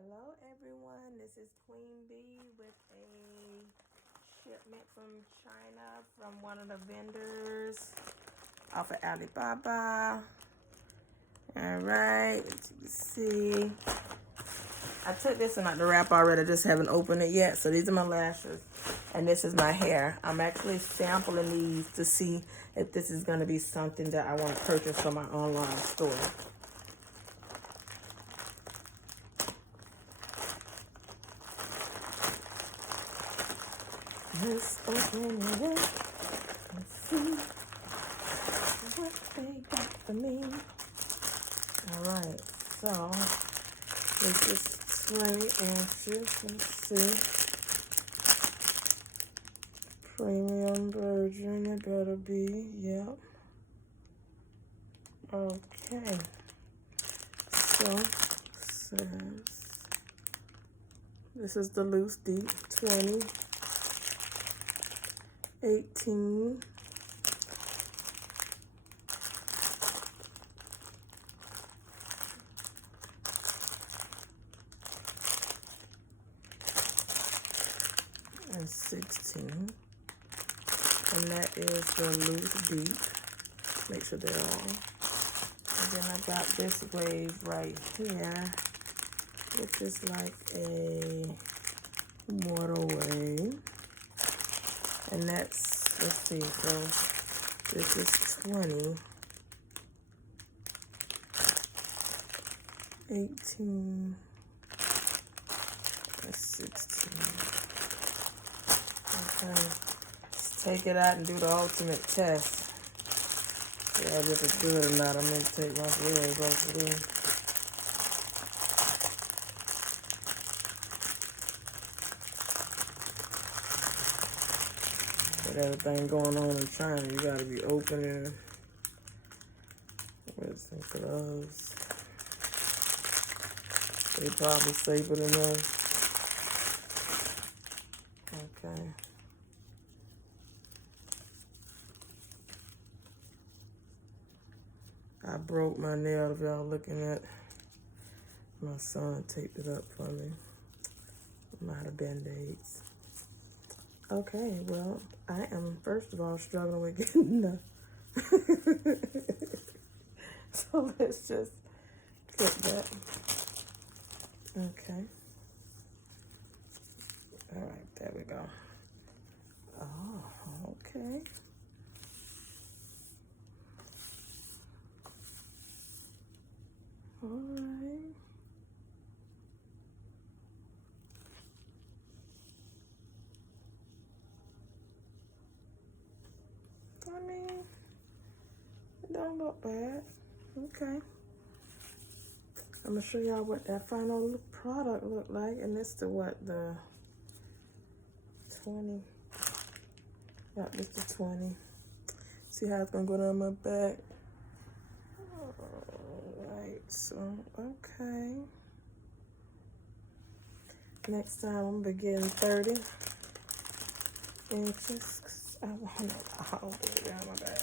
Hello everyone, this is Queen Bee with a shipment from China from one of the vendors off of Alibaba. Alright, as you can see, I took this one out the wrap already, I just haven't opened it yet. So these are my lashes and this is my hair. I'm actually sampling these to see if this is going to be something that I want to purchase from my online store. Let's open it up and see what they got for me. Alright, so this is 20 inches. Let's see. Premium virgin, it better be. Yep. Okay. So, says this is the loose deep 20. 18, and 16, and that is the loose deep. Make sure they're all. And then I got this wave right here, which is like a water wave. And that's, let's see, so this is 20, 18, and 16. Okay, let's take it out and do the ultimate test. Yeah, if it's good or not. I'm going to take my wig off of these. With everything going on in China, you gotta be opening with some gloves. They probably safer than us. Okay. I broke my nail, if y'all looking at. My son taped it up for me. I'm out of Band-Aids. Okay, well, I am, first of all, struggling with getting the... So let's just get that. Okay. All right, there we go. Oh, okay. All right. I mean, it don't look bad. Okay. I'm gonna show y'all what that final product looked like, and this the what, the 20. Yep, this the 20. See how it's gonna go down my back. Alright, so okay. Next time I'm gonna be getting 30 inches. I want it all the way down my back.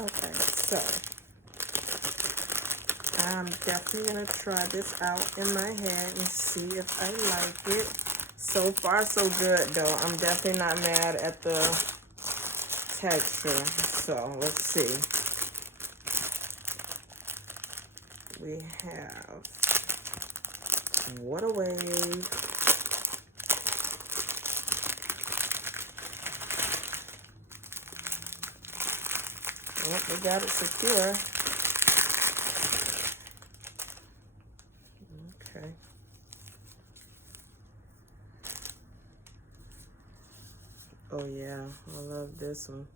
Okay, so I'm definitely gonna try this out in my head and see if I like it. So far, so good though. I'm definitely not mad at the texture. So let's see. We have water wave. Well, we got it secure. Okay. Oh yeah, I love this one.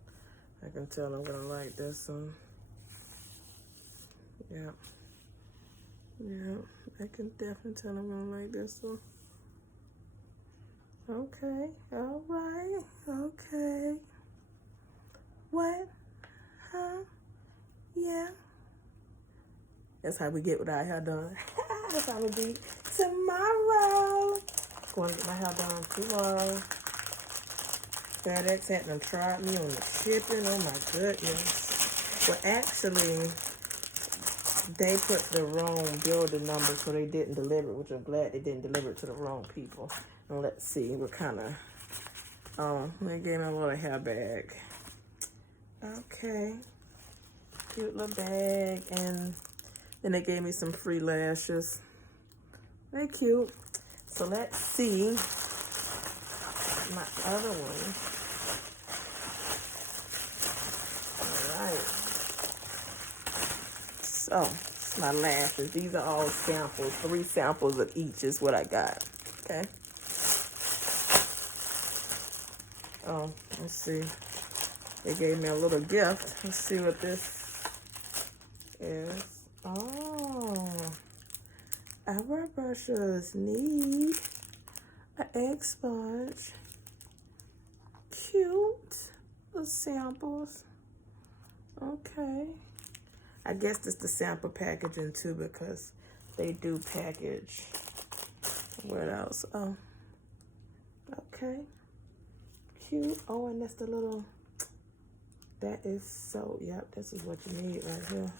I can tell I'm gonna like this one. Yeah. Yeah, I can definitely tell I'm gonna like this one. Okay, all right, okay. What? Huh? Yeah. That's how we get with our hair done. That's how it'll be tomorrow. Going to get my hair done tomorrow. FedEx had them tried me on the shipping. Oh my goodness. Well, actually, they put the wrong building number, so they didn't deliver, which I'm glad they didn't deliver it to the wrong people. And let's see what kind of, they gave me a little hair bag. Okay. Cute little bag. And then they gave me some free lashes. They're cute. So let's see my other one. Alright. So, it's my lashes. These are all samples. 3 samples of each is what I got. Okay. Oh, let's see. They gave me a little gift. Let's see what this is. Oh. Eyebrow brushes. Need an egg sponge. Cute. The samples. Okay. I guess this is the sample packaging too, because they do package. What else? Oh. Okay. Cute. Oh, and that's the little, that is so, yep, this is what you need right here.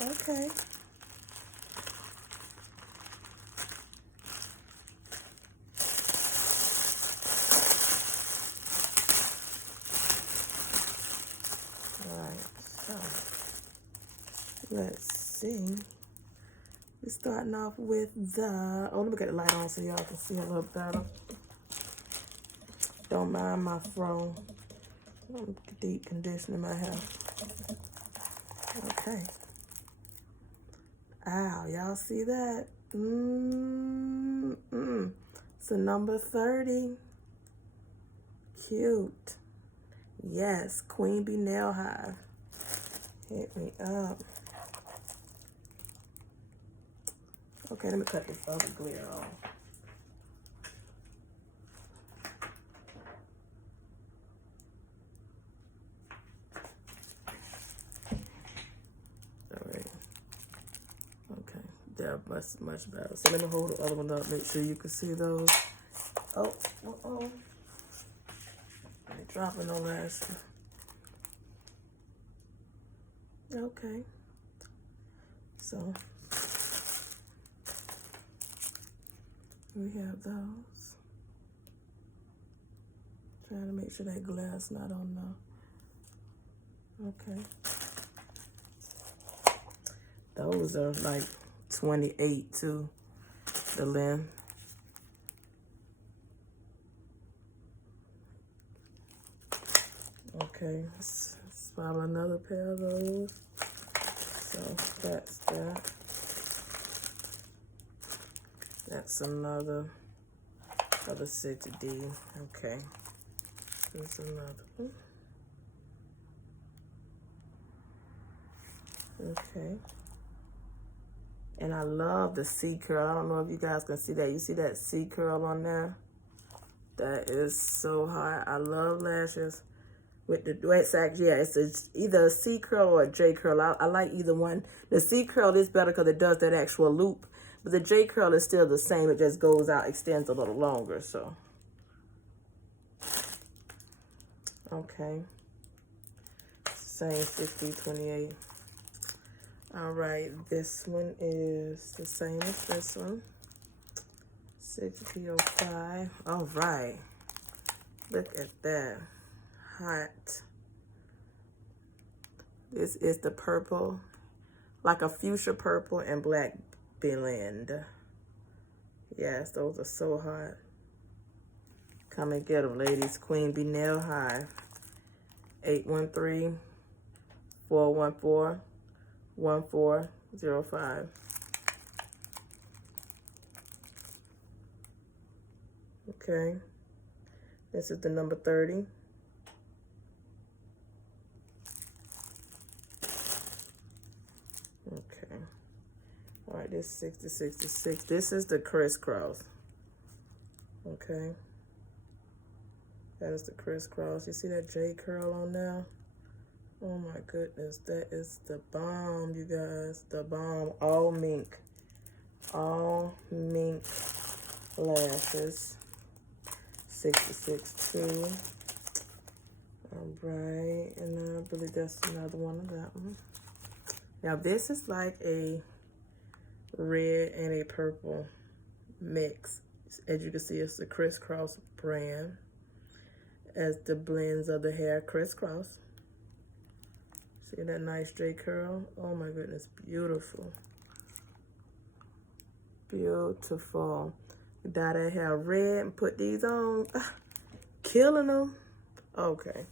Okay. Let's see. We're starting off with the, oh, let me get the light on so y'all can see a little better. Don't mind my fro. I'm deep conditioning my hair. Okay. Ow, y'all see that? It's a number 30. Cute. Yes, Queen Bee Nail Hive. Hit me up. Okay, let me cut this other glitter off. All right. Okay, that much better. So let me hold the other one up, make sure you can see those. Oh, uh-oh. I ain't dropping no lashes. Okay. So we have those. Trying to make sure that glass not on the, okay. Those are like 28 too, the length. Okay, let's spot another pair of those. So that's that. That's another 6D. Okay. There's another one. Okay. And I love the C curl. I don't know if you guys can see that. You see that C curl on there? That is so hot. I love lashes with the wet sack. Yeah, it's either a C curl or a J curl. I like either one. The C curl is better because it does that actual loop. But the J curl is still the same. It just goes out, extends a little longer. So, okay. Same 60, 28. All right, this one is the same as this one. 6005. All right. Look at that. Hot. This is the purple, like a fuchsia purple and black blend. Yes, those are so hot. Come and get them, ladies. Queen Bee Nail Hive. 813-414-1405. Okay. This is the number 30. Okay. All right, this is 6066. This is the crisscross. Okay. That is the crisscross. You see that J curl on there? Oh my goodness, that is the bomb, you guys. The bomb. All mink. All mink lashes. 662. All right, and I believe that's another one of that one. Now this is like a red and a purple mix. As you can see, it's the Crisscross brand. As the blends of the hair crisscross. See that nice J curl? Oh my goodness, beautiful. Beautiful. Dye that hair red and put these on. Killing them. Okay.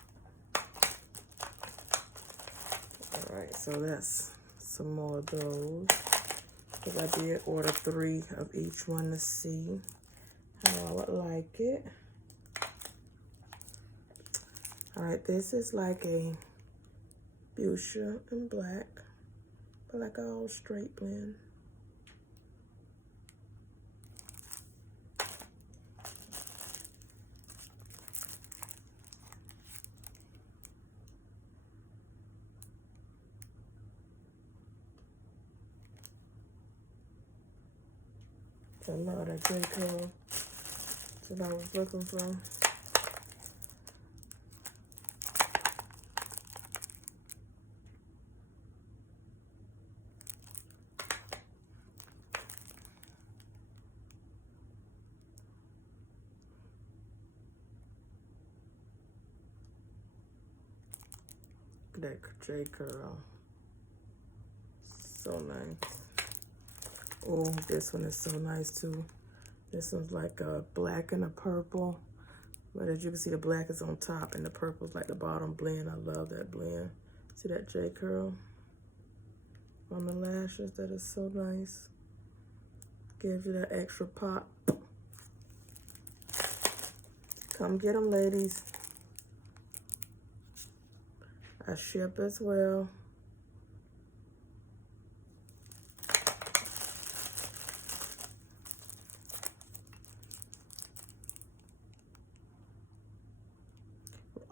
Alright, so that's some more of those. Because I did order 3 of each one to see how I would like it. Alright, this is like a fuchsia and black, but like all straight blend. I love that J curl. That's what I was looking for. That J curl. So nice. Oh, this one is so nice too. This one's like a black and a purple. But as you can see, the black is on top and the purple is like the bottom blend. I love that blend. See that J curl on the lashes? That is so nice. Gives you that extra pop. Come get them, ladies. I ship as well.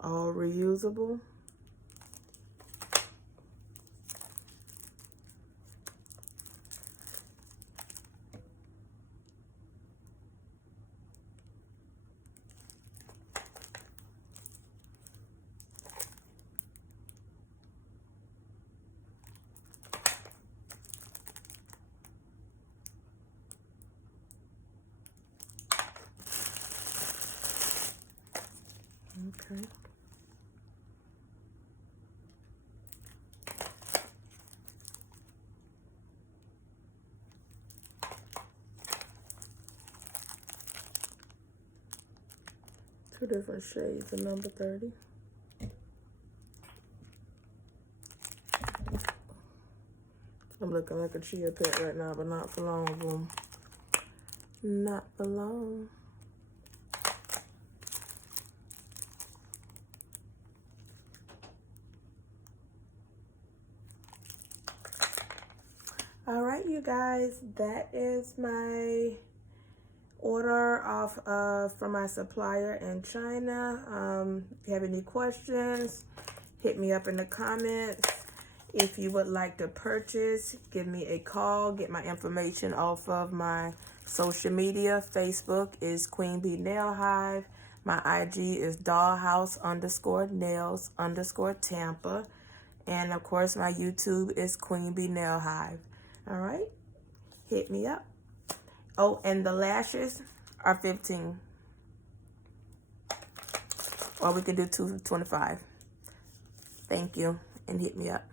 All reusable. Okay. Two different shades of number 30. I'm looking like a chia pet right now, but not for long, boom. Not for long. All right, you guys, that is my order off from my supplier in China. If you have any questions, hit me up in the comments. If you would like to purchase, give me a call. Get my information off of my social media. Facebook is Queen Bee Nail Hive. My IG is dollhouse_nails_Tampa. And of course, my YouTube is Queen Bee Nail Hive. All right, hit me up. Oh, and the lashes are $15. Or we can do $225. Thank you, and hit me up.